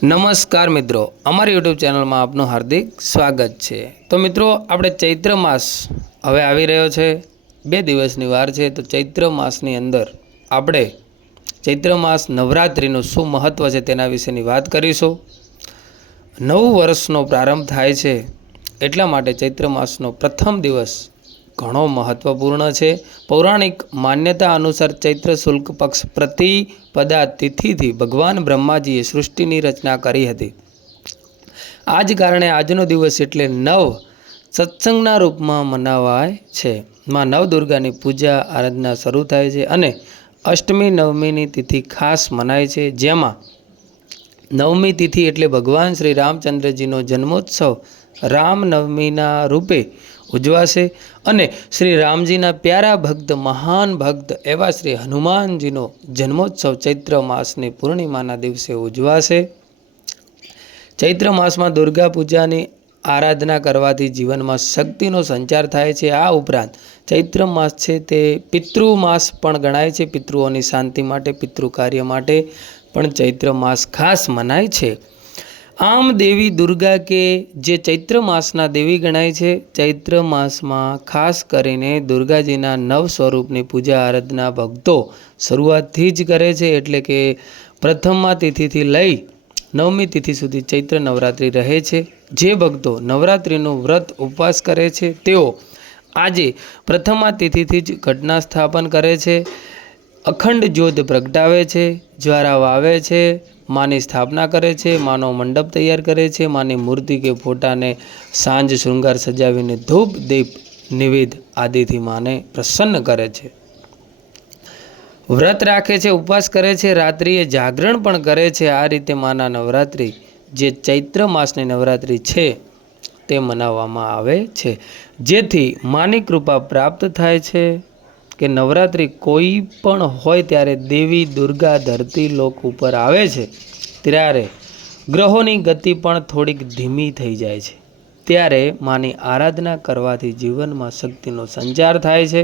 નમસ્કાર મિત્રો, અમારી યુટ્યુબ ચેનલમાં આપનું હાર્દિક સ્વાગત છે। તો મિત્રો, આપણે ચૈત્ર માસ હવે આવી રહ્યો છે, 2 દિવસની વાર છે। તો ચૈત્ર માસની અંદર આપણે ચૈત્ર માસ નવરાત્રિનું શું મહત્ત્વ છે તેના વિશેની વાત કરીશું। નવું વર્ષનો પ્રારંભ થાય છે, એટલા માટે ચૈત્ર માસનો પ્રથમ દિવસ ઘણો મહત્વપૂર્ણ છે। પૌરાણિક માન્યતા અનુસાર ચૈત્ર શુલ્ક પક્ષ પ્રતિપદા તિથિથી ભગવાન બ્રહ્માજીએ સૃષ્ટિની રચના કરી હતી। આ જ કારણે આજનો દિવસ એટલે નવ સત્સંગના રૂપમાં મનાવાય છે। માં નવ દુર્ગાની પૂજા આરાધના શરૂ થાય છે અને અષ્ટમી નવમીની તિથિ ખાસ મનાય છે, જેમાં નવમી તિથિ એટલે ભગવાન શ્રી રામચંદ્રજીનો જન્મોત્સવ રામનવમીના રૂપે ઉજવાશે અને શ્રી રામજીના પ્યારા ભક્ત મહાન ભક્ત એવા શ્રી હનુમાનજીનો જન્મોત્સવ ચૈત્ર માસની પૂર્ણિમાના દિવસે ઉજવાશે। ચૈત્ર માસમાં દુર્ગા પૂજાની આરાધના કરવાથી જીવનમાં શક્તિનો સંચાર થાય છે। આ ઉપરાંત ચૈત્ર માસ છે તે પિતૃ માસ પણ ગણાય છે। પિતૃઓની શાંતિ માટે, પિતૃ કાર્ય માટે પણ ચૈત્ર માસ ખાસ મનાય છે। આમ દેવી દુર્ગા કે જે ચૈત્ર માસના દેવી ગણાય છે, ચૈત્ર માસમાં ખાસ કરીને દુર્ગાજીના નવ સ્વરૂપની પૂજા આરાધના ભક્તો શરૂઆતથી જ કરે છે, એટલે કે પ્રથમા તિથિથી લઈ નવમી તિથિ સુધી ચૈત્ર નવરાત્રિ રહે છે। જે ભક્તો નવરાત્રિનું વ્રત ઉપવાસ કરે છે તેઓ આજે પ્રથમા તિથિથી જ ઘટના સ્થાપન કરે છે, અખંડ જ્યોત પ્રગટાવે છે, જ્વારા વાવે છે, માની સ્થાપના કરે છે, માનો મંડપ તૈયાર કરે છે, માની મૂર્તિ કે ફોટાને સાંજ શૃંગાર સજાવીને ધૂપ દીપ નિવેદ આદિથી માને પ્રસન્ન કરે છે, વ્રત રાખે છે, ઉપવાસ કરે છે, રાત્રિએ જાગરણ પણ કરે છે। આ રીતે માના નવરાત્રિ જે ચૈત્ર માસની નવરાત્રિ છે તે મનાવવામાં આવે છે, જેથી માની કૃપા પ્રાપ્ત થાય છે કે નવરાત્રિ કોઈ પણ હોય ત્યારે દેવી દુર્ગા ધરતી લોક ઉપર આવે છે ત્યારે ગ્રહોની ગતિ પણ થોડીક ધીમી થઈ જાય છે। ત્યારે માની આરાધના કરવાથી જીવનમાં શક્તિનો સંચાર થાય છે,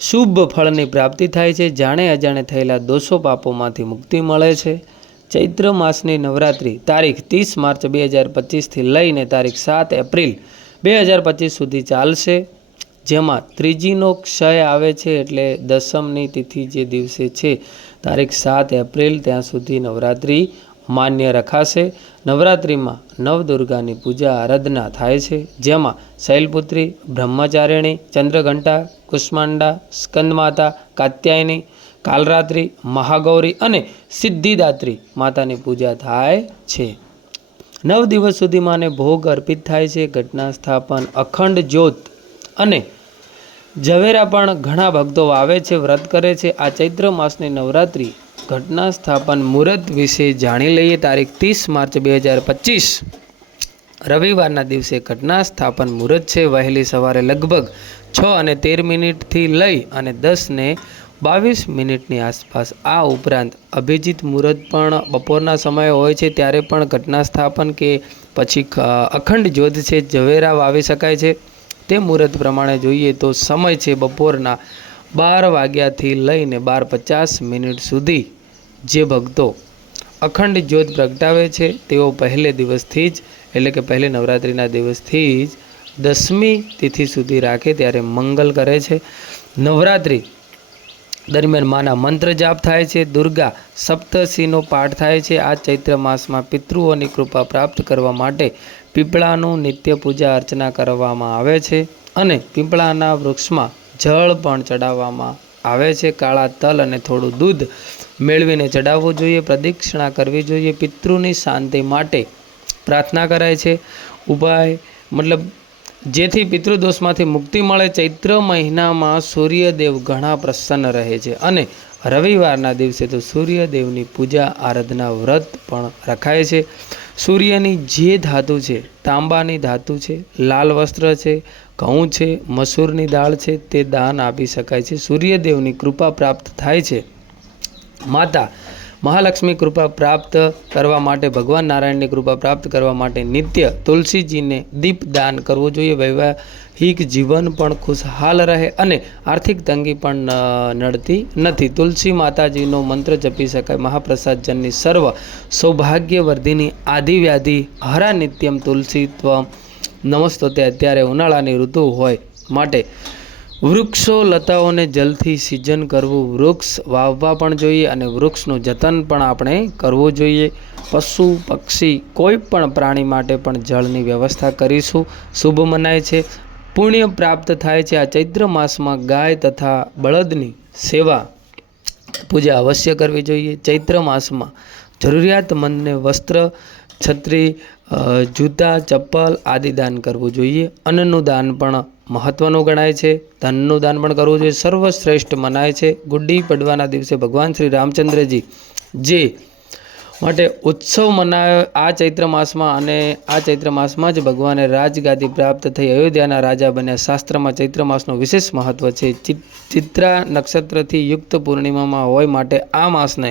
શુભ ફળની પ્રાપ્તિ થાય છે, જાણે અજાણે થયેલા દોષો પાપોમાંથી મુક્તિ મળે છે। ચૈત્ર માસની નવરાત્રિ તારીખ 30 માર્ચ 2025થી લઈને તારીખ 7 એપ્રિલ 2025 સુધી ચાલશે, જેમાં ત્રીજીનો ક્ષય આવે છે, એટલે દસમની તિથિ જે દિવસે છે તારીખ 7 એપ્રિલ ત્યાં સુધી નવરાત્રિ માન્ય રખાશે। નવરાત્રિમાં નવદુર્ગાની પૂજા આરાધના થાય છે, જેમાં શૈલપુત્રી, બ્રહ્મચારિણી, ચંદ્રઘંટા, કુષ્માંડા, સ્કંદમાતા, કાત્યાયની, કાલરાત્રિ, મહાગૌરી અને સિદ્ધિદાત્રી માતાની પૂજા થાય છે। 9 દિવસ સુધી માને ભોગ અર્પિત થાય છે, ઘટના સ્થાપન, અખંડ જ્યોત અને ઝવેરા પણ ઘણા ભક્તો વાવે છે, વ્રત કરે છે। આ ચૈત્ર માસની નવરાત્રિ ઘટના સ્થાપન મુહૂર્ત વિશે જાણી લઈએ। તારીખ 30 માર્ચ 2025 રવિવારના દિવસે ઘટના સ્થાપન મુહૂર્ત છે, વહેલી સવારે લગભગ 6:13 લઈ અને 10:22 આસપાસ। આ ઉપરાંત અભિજીત મુહૂર્ત પણ બપોરના સમયે હોય છે, ત્યારે પણ ઘટના સ્થાપન કે પછી અખંડ જ્યોત છે ઝવેરા વાવી શકાય છે। તે મુહૂર્ત પ્રમાણે જોઈએ તો સમય છે બપોરના 12 વાગ્યાથી લઈને 12:50 સુધી। જે ભક્તો અખંડ જ્યોત પ્રગટાવે છે તેઓ પહેલે દિવસથી જ એટલે કે પહેલી નવરાત્રિના દિવસથી જ 10મી તિથિ સુધી રાખે ત્યારે મંગલ કરે છે। નવરાત્રિ દરમિયાન માના મંત્ર જાપ થાય છે, દુર્ગા સપ્તશીનો પાઠ થાય છે। આ ચૈત્ર માસમાં પિતૃઓની કૃપા પ્રાપ્ત કરવા માટે પીપળાનું નિત્ય પૂજા અર્ચના કરવામાં આવે છે અને પીપળાના વૃક્ષમાં જળ પણ ચડાવવામાં આવે છે। કાળા તલ અને થોડું દૂધ મેળવીને ચડાવવું જોઈએ, પ્રદક્ષિણા કરવી જોઈએ, પિતૃની શાંતિ માટે પ્રાર્થના કરાય છે। ઉપાય જેથી પિતૃદોષમાંથી મુક્તિ મળે। ચૈત્ર મહિનામાં સૂર્યદેવ ઘણા પ્રસન્ન રહે છે અને રવિવારના દિવસે તો સૂર્યદેવની પૂજા આરાધના વ્રત પણ રખાય છે। સૂર્યની જે ધાતુ છે, તાંબાની ધાતુ છે, લાલ વસ્ત્ર છે, ઘઉં છે, મસૂરની દાળ છે, તે દાન આપી શકાય છે। સૂર્યદેવની કૃપા પ્રાપ્ત થાય છે। માતા મહાલક્ષ્મી કૃપા પ્રાપ્ત કરવા માટે, ભગવાન નારાયણની કૃપા પ્રાપ્ત કરવા માટે નિત્ય તુલસીજીને દીપદાન કરવું જોઈએ. વૈવાહિક જીવન પણ ખુશહાલ રહે અને આર્થિક તંગી પણ નડતી નથી. તુલસી માતાજીનો મંત્ર જપી શકાય. મહાપ્રસાદજનની સર્વ સૌભાગ્યવર્ધિની આદિવ્યાધિ હરા નિત્યમ તુલસી ત્વમ નમસ્તોતે. અત્યારે ઉનાળાની ઋતુ હોય માટે વૃક્ષો લતાઓને જલથી સિંચન કરવું, વૃક્ષ વાવવા પણ જોઈએ અને વૃક્ષનું જતન પણ આપણે કરવું જોઈએ. પશુ પક્ષી કોઈ પણ પ્રાણી માટે પણ જળની વ્યવસ્થા કરીશું. શુભ મનાય છે, પુણ્ય પ્રાપ્ત થાય છે. આ ચૈત્ર માસમાં ગાય તથા બળદની સેવા પૂજા અવશ્ય કરવી જોઈએ. ચૈત્ર માસમાં જરૂરિયાતમંદને વસ્ત્ર, છત્રી, જૂતા, ચપ્પલ આદિ દાન કરવું જોઈએ. અન્નનું દાન પણ મહત્વનું ગણાય છે. ધનનું દાન પણ કરવું જોઈએ. સર્વશ્રેષ્ઠ મનાય છે. ગુડી પડવાના દિવસે ભગવાન શ્રી રામચંદ્રજી જે માટે ઉત્સવ મનાયો આ ચૈત્ર માસમાં, અને આ ચૈત્ર માસમાં જ ભગવાને રાજગાદી પ્રાપ્ત થઈ અયોધ્યાના રાજા બન્યા. શાસ્ત્રમાં ચૈત્ર માસનું વિશેષ મહત્વ છે. ચિત્રા નક્ષત્રથી યુક્ત પૂર્ણિમામાં હોય માટે આ માસને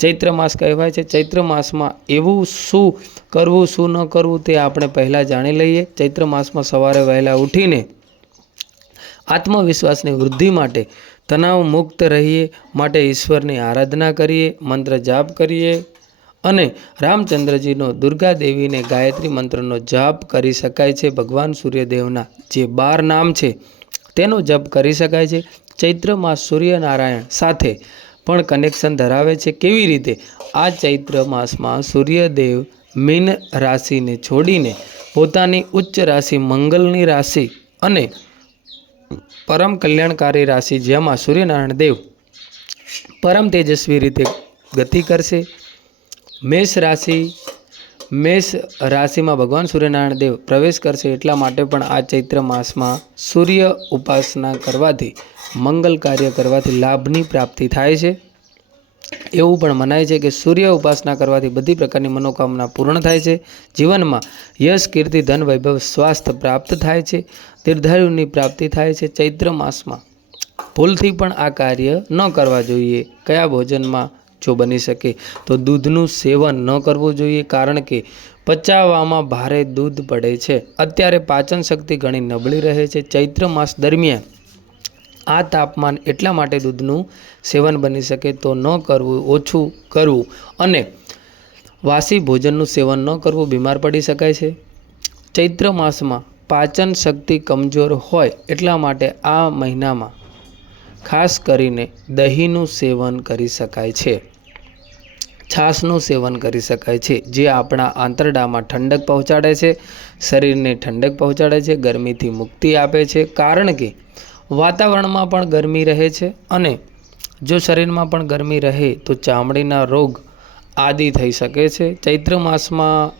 ચૈત્ર માસ કહેવાય છે. ચૈત્ર માસમાં એવું શું કરવું, શું ન કરવું તે આપણે પહેલાં જાણી લઈએ. ચૈત્ર માસમાં સવારે વહેલા ઉઠીને આત્મવિશ્વાસની વૃદ્ધિ માટે, તણાવ મુક્ત રહીએ માટે ઈશ્વરની આરાધના કરીએ, મંત્ર જાપ કરીએ અને રામચંદ્રજીનો, દુર્ગા દેવીને ગાયત્રી મંત્રનો જાપ કરી શકાય છે. ભગવાન સૂર્યદેવના જે 12 નામ છે તેનો જપ કરી શકાય છે. ચૈત્ર માસ સૂર્યનારાયણ સાથે પણ કનેક્શન ધરાવે છે. કેવી રીતે? આ ચૈત્ર માસમાં સૂર્યદેવ મીન રાશિને છોડીને પોતાની ઉચ્ચ રાશિ મંગલની રાશિ અને પરમ કલ્યાણકારી રાશિ જેમાં સૂર્યનારાયણ દેવ પરમ તેજસ્વી રીતે ગતિ કરશે. મેષ રાશિમાં ભગવાન સૂર્યનારાયણ દેવ પ્રવેશ કરશે. એટલા માટે પણ આ ચૈત્ર માસમાં સૂર્ય ઉપાસના કરવાથી, મંગલ કાર્ય કરવાથી લાભની પ્રાપ્તિ થાય છે. એવું પણ મનાય છે કે સૂર્ય ઉપાસના કરવાથી બધી પ્રકારની મનોકામના પૂર્ણ થાય છે. જીવનમાં યશ, કીર્તિ, ધન, વૈભવ, સ્વાસ્થ્ય પ્રાપ્ત થાય છે. દીર્ઘાયુની પ્રાપ્તિ થાય છે. ચૈત્ર માસમાં ભૂલથી પણ આ કાર્ય ન કરવા જોઈએ. કયા ભોજનમાં જો બની શકે તો દૂધનું સેવન ન કરવું જોઈએ, કારણ કે પચાવવામાં ભારે દૂધ પડે છે. અત્યારે પાચન શક્તિ ઘણી નબળી રહે છે. ચૈત્ર માસ દરમિયાન આ તાપમાન એટલા માટે દૂધનું સેવન બની શકે તો ન કરવું, ઓછું કરવું અને વાસી ભોજનનું સેવન ન કરવું. બીમાર પડી શકાય છે. ચૈત્ર માસમાં પાચન શક્તિ કમજોર હોય એટલા માટે આ મહિનામાં ખાસ કરીને દહીંનું સેવન કરી શકાય છે. છાશનું સેવન કરી શકાય છે, જે આપણા આંતરડામાં ઠંડક પહોંચાડે છે, શરીરને ઠંડક પહોંચાડે છે, ગરમીથી મુક્તિ આપે છે. કારણ કે વાતાવરણમાં પણ ગરમી રહે છે અને જો શરીરમાં પણ ગરમી રહે તો ચામડીના રોગ આદિ થઈ શકે છે. ચૈત્ર માસમાં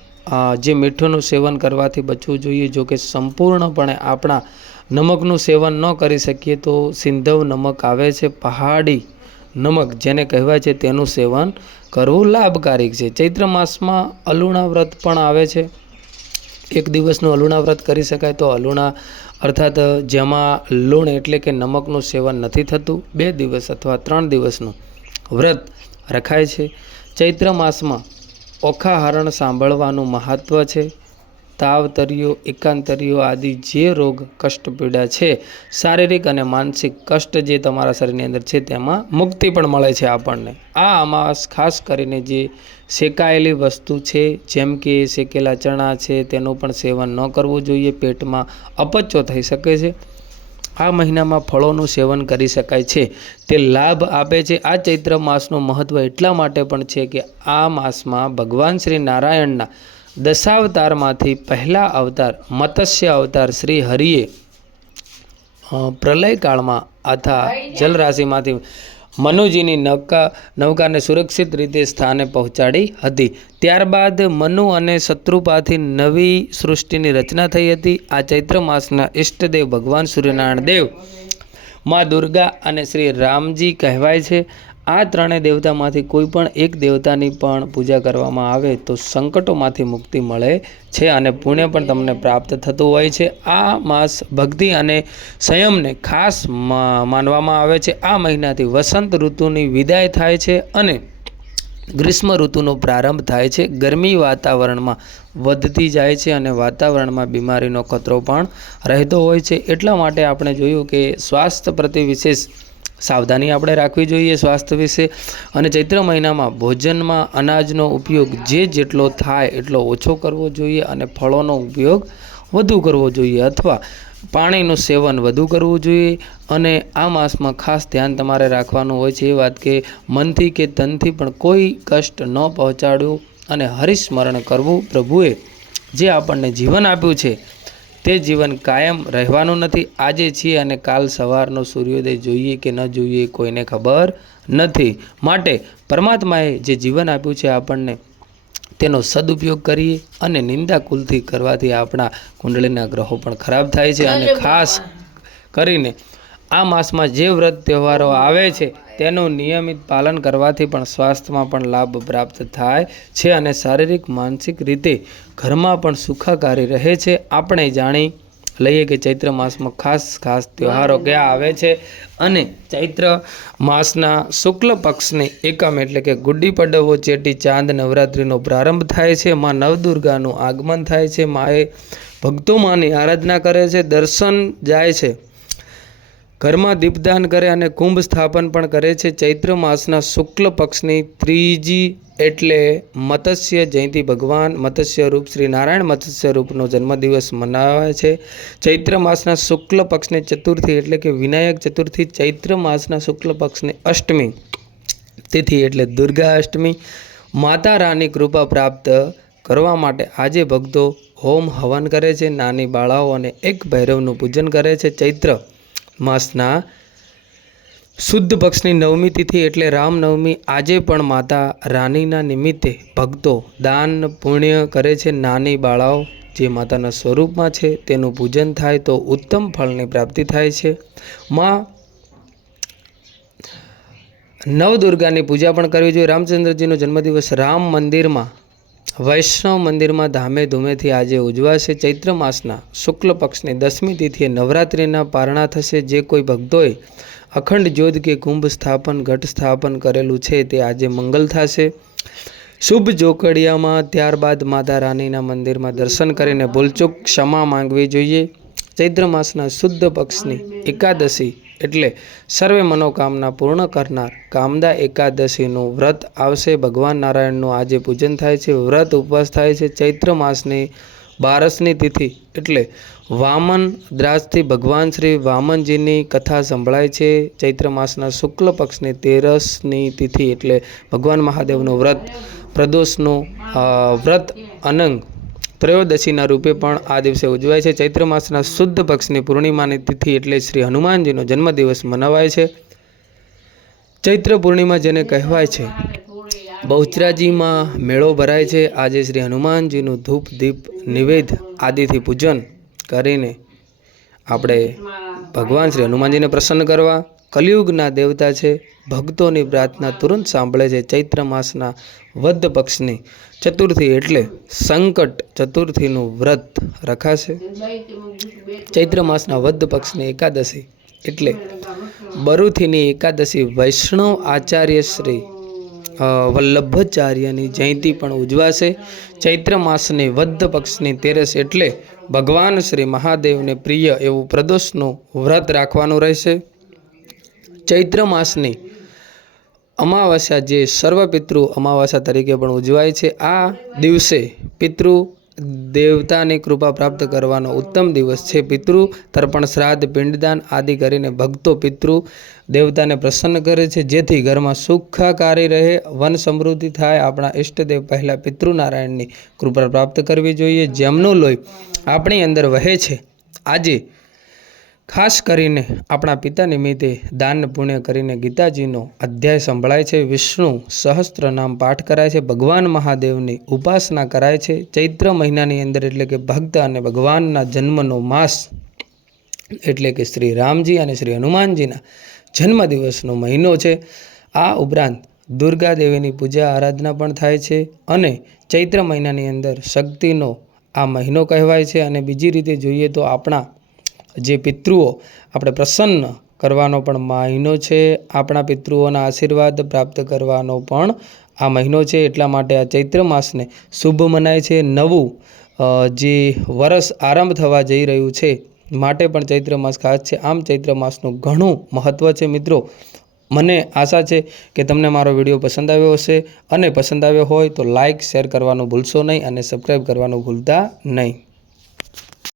જે મીઠુંનું સેવન કરવાથી બચવું જોઈએ. જો કે સંપૂર્ણપણે આપણા નમકનું સેવન ન કરી શકીએ તો સિંધવ નમક આવે છે, પહાડી નમક જેને કહેવાય છે, તેનું સેવન કરવું લાભકારક છે. ચૈત્ર માસમાં અલુણા વ્રત પણ આવે છે. એક દિવસનું અલુણા વ્રત કરી શકાય. તો અલુણા અર્થાત જેમાં લૂણ એટલે કે નમકનું સેવન નથી થતું, 2 દિવસ અથવા 3 દિવસનું વ્રત રખાય છે. ચૈત્ર માસમાં ઓખાહરણ સાંભળવાનું મહત્ત્વ છે. તાવ, તરિયો, એકાંતરિયો આદિ જે રોગ, કષ્ટ, પીડા છે, શારીરિક અને માનસિક કષ્ટ જે તમારા શરીરની અંદર છે તેમાં મુક્તિ પણ મળે છે આપણને. આ અમાસ ખાસ કરીને જે શેકાયેલી વસ્તુ છે, જેમ કે શેકેલા ચણા છે, તેનું પણ સેવન ન કરવું જોઈએ. પેટમાં અપચો થઈ શકે છે. આ મહિનામાં ફળોનું સેવન કરી શકાય છે, તે લાભ આપે છે. આ ચૈત્ર માસનું મહત્ત્વ એટલા માટે પણ છે કે આ માસમાં ભગવાન શ્રી નારાયણના દશાવતારમાંથી પહેલા અવતાર મત્સ્ય અવતાર શ્રી હરિએ પ્રલયકાળમાં અથવા જલરાશિમાંથી મનુજીની નૌકાને સુરક્ષિત રીતે સ્થાને પહોંચાડી હતી. ત્યારબાદ મનુ અને શત્રુપાથી નવી સૃષ્ટિની રચના થઈ હતી. આ ચૈત્ર માસના ઈષ્ટદેવ ભગવાન સૂર્યનારાયણ દેવ, મા દુર્ગા અને શ્રી રામજી કહેવાય છે. આ ત્રણેય દેવતામાંથી કોઈ પણ એક દેવતાની પણ પૂજા કરવામાં આવે તો સંકટોમાંથી મુક્તિ મળે છે અને પુણ્ય પણ તમને પ્રાપ્ત થતું હોય છે. આ માસ ભક્તિ અને સંયમને ખાસ માનવામાં આવે છે. આ મહિનાથી વસંત ઋતુની વિદાય થાય છે અને ગ્રીષ્મ ઋતુનો પ્રારંભ થાય છે. ગરમી વાતાવરણમાં વધતી જાય છે અને વાતાવરણમાં બીમારીનો ખતરો પણ રહેતો હોય છે. એટલા માટે આપણે જોયું કે સ્વાસ્થ્ય પ્રત્યે વિશેષ સાવધાની આપણે રાખવી જોઈએ સ્વાસ્થ્ય વિશે. અને ચૈત્ર મહિનામાં ભોજનમાં અનાજનો ઉપયોગ જેટલો થાય એટલો ઓછો કરવો જોઈએ અને ફળોનો ઉપયોગ વધુ કરવો જોઈએ અથવા પાણીનું સેવન વધુ કરવું જોઈએ. અને આ માસમાં ખાસ ધ્યાન તમારે રાખવાનું હોય છે એ વાત કે મનથી કે તનથી પણ કોઈ કષ્ટ ન પહોંચાડવું અને હરિસ્મરણ કરવું. પ્રભુએ જે આપણને જીવન આપ્યું છે તે જીવન કાયમ રહેવાનું નથી. આજે છીએ અને કાલ સવારનો સૂર્યોદય જોઈએ કે ન જોઈએ કોઈને ખબર નથી. માટે પરમાત્માએ જે જીવન આપ્યું છે આપણને તેનો સદુપયોગ કરીએ. અને નિંદા કુલથી કરવાથી આપણા કુંડળીના ગ્રહો પણ ખરાબ થાય છે. અને ખાસ કરીને આ માસમાં જે વ્રત તહેવારો આવે છે તેનું નિયમિત પાલન કરવાથી પણ સ્વાસ્થ્યમાં પણ લાભ પ્રાપ્ત થાય છે અને શારીરિક માનસિક રીતે ઘરમાં પણ સુખાકારી રહે છે. આપણે જાણી લઈએ કે ચૈત્ર માસમાં ખાસ તહેવારો ક્યાં આવે છે. અને ચૈત્ર માસના શુક્લ પક્ષની એકમ એટલે કે ગુડી પડવો ચેટી ચાંદ નવરાત્રિનો પ્રારંભ થાય છે. માં નવદુર્ગાનું આગમન થાય છે. માએ ભક્તો માની આરાધના કરે છે, દર્શન જાય છે, ઘરમાં દીપદાન કરે અને કુંભ સ્થાપન પણ કરે છે. ચૈત્ર માસના શુક્લ પક્ષની ત્રીજી એટલે મત્સ્ય જયંતિ ભગવાન મત્સ્ય રૂપ શ્રી નારાયણ મત્સ્ય રૂપનો જન્મદિવસ મનાવાય છે. ચૈત્ર માસના શુક્લ પક્ષની ચતુર્થી એટલે કે વિનાયક ચતુર્થી. ચૈત્ર માસના શુક્લ પક્ષની અષ્ટમી તિથિ એટલે દુર્ગા અષ્ટમી. માતા રાની કૃપા પ્રાપ્ત કરવા માટે આજે ભક્તો હોમ હવન કરે છે. નાની બાળાઓ અને એક ભૈરવનું પૂજન કરે છે. ચૈત્ર માસના શુદ્ધ પક્ષની નવમી તિથિ એટલે રામનવમી. આજે પણ માતા રાનીના નિમિત્તે ભક્તો દાન પુણ્ય કરે છે. નાની બાળાઓ જે માતાના સ્વરૂપમાં છે તેનું પૂજન થાય તો ઉત્તમ ફળની પ્રાપ્તિ થાય છે. માં નવદુર્ગાની પૂજા પણ કરવી જોઈએ. રામચંદ્રજીનો જન્મદિવસ રામ મંદિરમાં વૈષ્ણવ મંદિરમાં ધામે ધૂમેથી આજે ઉજવાશે. ચૈત્ર માસના શુક્લ પક્ષની 10મી તિથિએ નવરાત્રિના પારણા થશે. જે કોઈ ભક્તોએ અખંડ જ્યોત કે કુંભ સ્થાપન ઘટ સ્થાપન કરેલું છે તે આજે મંગલ થશે. શુભ જોકડિયામાં ત્યારબાદ માતા રાનીના મંદિરમાં દર્શન કરીને ભૂલચૂક ક્ષમા માંગવી જોઈએ. ચૈત્ર માસના શુદ્ધ પક્ષની એકાદશી એટલે સર્વે મનોકામના પૂર્ણ કરનાર કામદા એકાદશીનું વ્રત આવશે. ભગવાન નારાયણનું આજે પૂજન થાય છે, વ્રત ઉપવાસ થાય છે. ચૈત્ર માસની 12મી તિથિ એટલે વામન દ્રાસથી ભગવાન શ્રી વામનજીની કથા સંભળાય છે. ચૈત્ર માસના શુક્લ પક્ષની 13મી તિથિ એટલે ભગવાન મહાદેવનું વ્રત પ્રદોષનું વ્રત અનંગ ત્રયોદશીના રૂપે પણ આ દિવસે ઉજવાય છે. ચૈત્ર માસના શુદ્ધ પક્ષની પૂર્ણિમાની તિથિ એટલે શ્રી હનુમાનજીનો જન્મદિવસ મનાવાય છે. ચૈત્ર પૂર્ણિમા જેને કહેવાય છે બહુચરાજીમાં મેળો ભરાય છે. આજે શ્રી હનુમાનજીનું ધૂપ દીપ નિવેદ આદિથી પૂજન કરીને આપણે ભગવાન શ્રી હનુમાનજીને પ્રસન્ન કરવા. કલિયુગના દેવતા છે, ભક્તોની પ્રાર્થના તુરંત સાંભળે છે. ચૈત્ર માસના વદ પક્ષની ચતુર્થી એટલે સંકટ ચતુર્થીનું વ્રત રખાશે. ચૈત્ર માસના વદ પક્ષની એકાદશી એટલે બરુથીની એકાદશી વૈષ્ણવ આચાર્ય શ્રી વલ્લભાચાર્યની જયંતિ પણ ઉજવાશે. ચૈત્ર માસની વદ પક્ષની 13 એટલે ભગવાન શ્રી મહાદેવને પ્રિય એવું પ્રદોષનું વ્રત રાખવાનું રહેશે. ચૈત્ર માસની અમાવસ્યા જે સર્વ પિતૃ અમાવસ્યા તરીકે પણ ઉજવાય છે. આ દિવસે પિતૃ દેવતાની કૃપા પ્રાપ્ત કરવાનો ઉત્તમ દિવસ છે. પિતૃ તર્પણ શ્રાદ્ધ પિંડદાન આદિ કરીને ભક્તો પિતૃ દેવતાને પ્રસન્ન કરે છે, જેથી ઘરમાં સુખાકારી રહે, વન સમૃદ્ધિ થાય. આપણા ઈષ્ટદેવ પહેલાં પિતૃનારાયણની કૃપા પ્રાપ્ત કરવી જોઈએ, જેમનું લોહી આપણી અંદર વહે છે. આજે ખાસ કરીને આપણા પિતા નિમિત્તે દાન પુણ્ય કરીને ગીતાજીનો અધ્યાય સંભળાય છે, વિષ્ણુ સહસ્ત્ર નામ પાઠ કરાય છે, ભગવાન મહાદેવની ઉપાસના કરાય છે. ચૈત્ર મહિનાની અંદર એટલે કે ભક્ત અને ભગવાનના જન્મનો માસ એટલે કે શ્રી રામજી અને શ્રી હનુમાનજીના જન્મદિવસનો મહિનો છે. આ ઉપરાંત દુર્ગા દેવીની પૂજા આરાધના પણ થાય છે અને ચૈત્ર મહિનાની અંદર શક્તિનો આ મહિનો કહેવાય છે. અને બીજી રીતે જોઈએ તો આપણા જે પિતૃઓ આપણે પ્રસન્ન કરવાનો પણ મહિનો છે. આપણા પિતૃઓના આશીર્વાદ પ્રાપ્ત કરવાનો પણ આ મહિનો છે એટલા માટે આ ચૈત્ર માસને શુભ મનાય છે. નવું જે વરસ આરંભ થવા જઈ રહ્યું છે માટે પણ ચૈત્ર માસ ખાસ છે. આમ ચૈત્ર માસનું ઘણું મહત્ત્વ છે મિત્રો. મને આશા છે કે તમને મારો વિડીયો પસંદ આવ્યો હશે, અને પસંદ આવ્યો હોય તો લાઇક શેર કરવાનું ભૂલશો નહીં અને સબસ્ક્રાઈબ કરવાનું ભૂલતા નહીં.